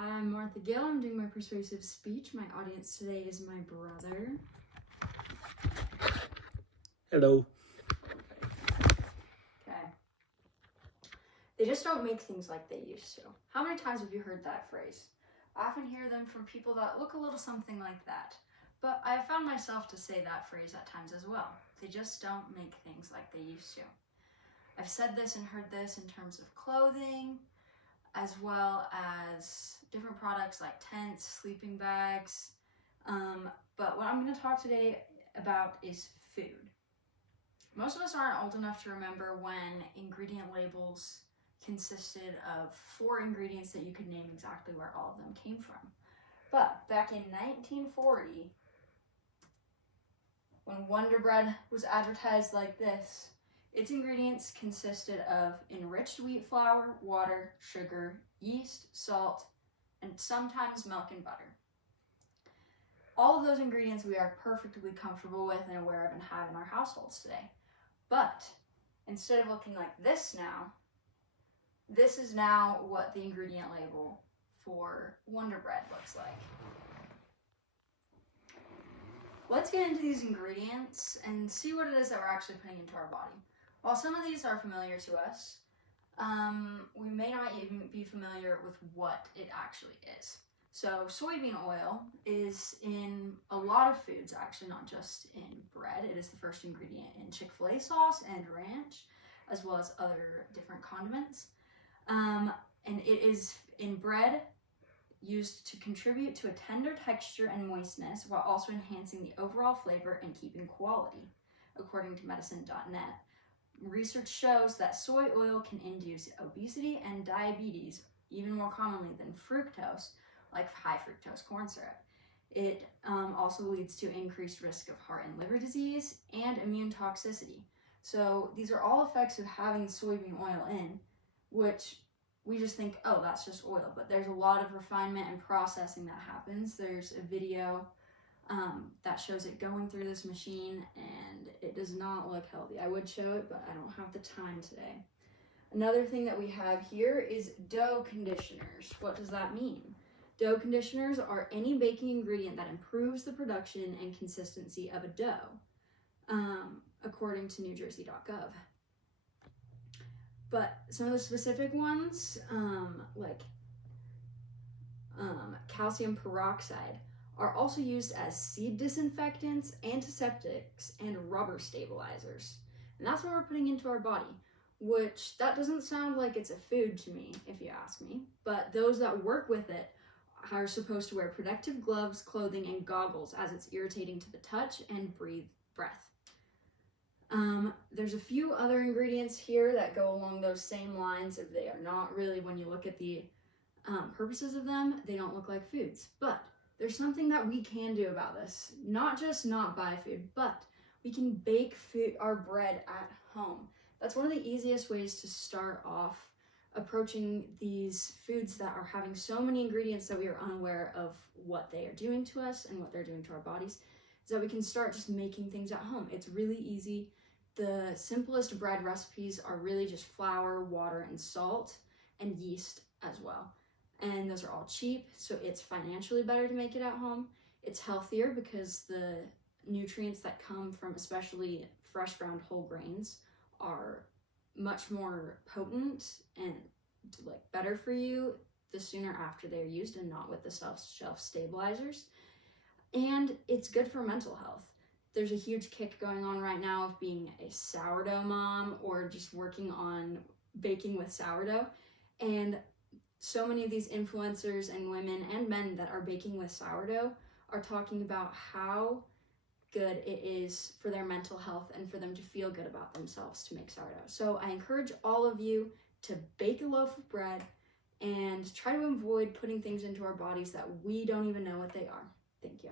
I'm Martha Gill. I'm doing my persuasive speech. My audience today is my brother. Hello. Okay. They just don't make things like they used to. How many times have you heard that phrase? I often hear them from people that look a little something like that. But I have found myself to say that phrase at times as well. They just don't make things like they used to. I've said this and heard this in terms of clothing, as well as different products like tents, sleeping bags. But what I'm going to talk today about is food. Most of us aren't old enough to remember when ingredient labels consisted of 4 ingredients that you could name exactly where all of them came from. But back in 1940, when Wonder Bread was advertised like this, its ingredients consisted of enriched wheat flour, water, sugar, yeast, salt, and sometimes milk and butter. All of those ingredients we are perfectly comfortable with and aware of and have in our households today. But instead of looking like this now, this is now what the ingredient label for Wonder Bread looks like. Let's get into these ingredients and see what it is that we're actually putting into our body. While some of these are familiar to us, we may not even be familiar with what it actually is. So soybean oil is in a lot of foods, actually not just in bread. It is the first ingredient in Chick-fil-A sauce and ranch, as well as other different condiments. And it is in bread used to contribute to a tender texture and moistness while also enhancing the overall flavor and keeping quality, according to medicine.net. Research shows that soy oil can induce obesity and diabetes even more commonly than fructose, like high fructose corn syrup. It also leads to increased risk of heart and liver disease and immune toxicity. So these are all effects of having soybean oil in, which we just think, oh, that's just oil. But there's a lot of refinement and processing that happens. There's a video that shows it going through this machine, and it does not look healthy. I would show it, but I don't have the time today. Another thing that we have here is dough conditioners. What does that mean? Dough conditioners are any baking ingredient that improves the production and consistency of a dough, according to NewJersey.gov. But some of the specific ones, like calcium peroxide, are also used as seed disinfectants, antiseptics, and rubber stabilizers. And that's what we're putting into our body, which that doesn't sound like it's a food to me, if you ask me. But those that work with it are supposed to wear protective gloves, clothing, and goggles, as it's irritating to the touch and breath. There's a few other ingredients here that go along those same lines. If they are not really, when you look at the purposes of them, they don't look like foods. But there's something that we can do about this. Not just not buy food, but we can bake our bread at home. That's one of the easiest ways to start off approaching these foods that are having so many ingredients that we are unaware of what they are doing to us and what they're doing to our bodies, is that we can start just making things at home. It's really easy. The simplest bread recipes are really just flour, water, and salt, and yeast as well. And those are all cheap, so it's financially better to make it at home. It's healthier because the nutrients that come from especially fresh ground whole grains are much more potent and better for you the sooner after they're used, and not with the shelf stabilizers. And it's good for mental health. There's a huge kick going on right now of being a sourdough mom or just working on baking with sourdough. And so many of these influencers and women and men that are baking with sourdough are talking about how good it is for their mental health and for them to feel good about themselves to make sourdough. So I encourage all of you to bake a loaf of bread and try to avoid putting things into our bodies that we don't even know what they are. Thank you.